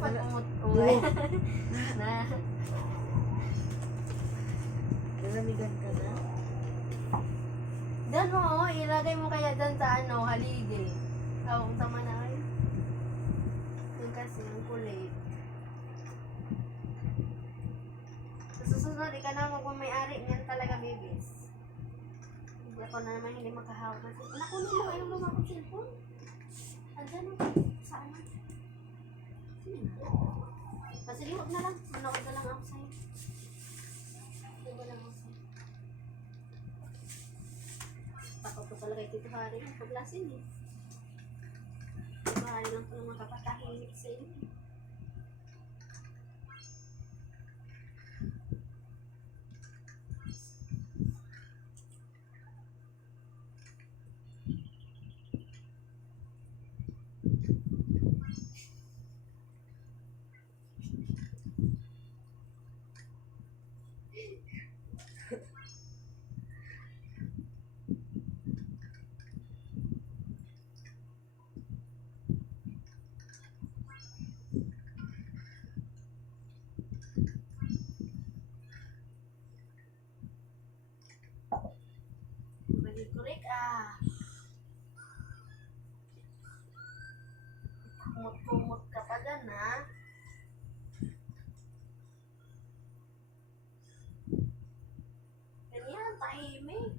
Pag-umot-umay. Na. Nalamigan ka na? Diyan mo, ilagay mo kaya dyan sa haligi. Oh, tama na kayo. Yung kasi, yung kulit. Sa susunod, ika na magmamayari niyan talaga, babies. Hindi ako na naman hindi makahawak kasi. Nakunin mo kayo naman akong cellphone. Andyan mo. Saan na? Sige, huwag na lang. Manood na lang ako sa'yo. Manood na lang ako sa'yo. Takot ko pala kay Tito Hari. Paglasin eh. Tito Hari lang po naman kapatahimik sa inyo. Kurik ah. Kumot-kumot ka pa dyan ha. Ganyan, tahimik.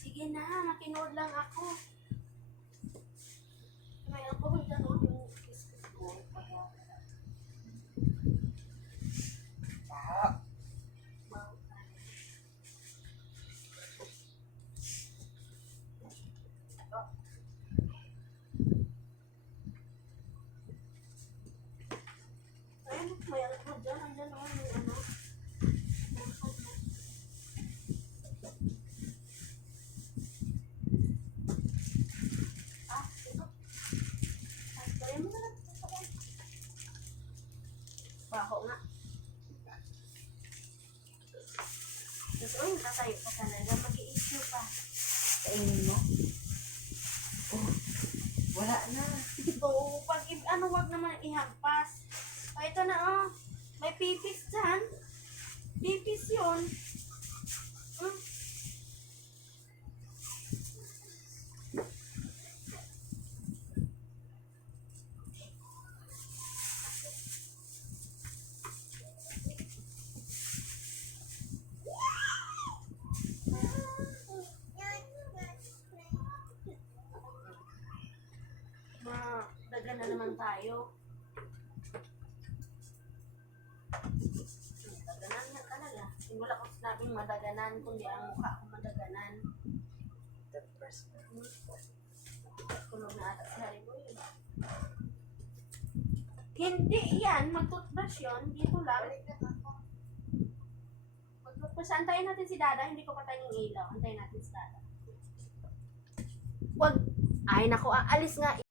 Sige na, makinood lang ako. May alcohol dyan o, yung kiss-kiss ko. Ayun, may alcohol dyan. Andyan o, yung ano. Baho nga. Tapos, tatayo ka talaga. Mag-i-issue pa. Kainin mo? Oh, wala na. Oo, pag wag naman ihampas. O, ito na may pipis dyan. Pipis yun. Dagan na naman tayo. Daganan na talaga. Wala ko sinabing madaganan, kundi ang mukha ko madaganan. Kulog na ata si Harry Boy. Hindi yan, mag-toothbrush yun. Dito lang. Mag-toothbrush. Antayin natin si Dada. Hindi ko patayin yung ilaw. Antayin natin si Dada. Wag. Ay, naku, aalis nga.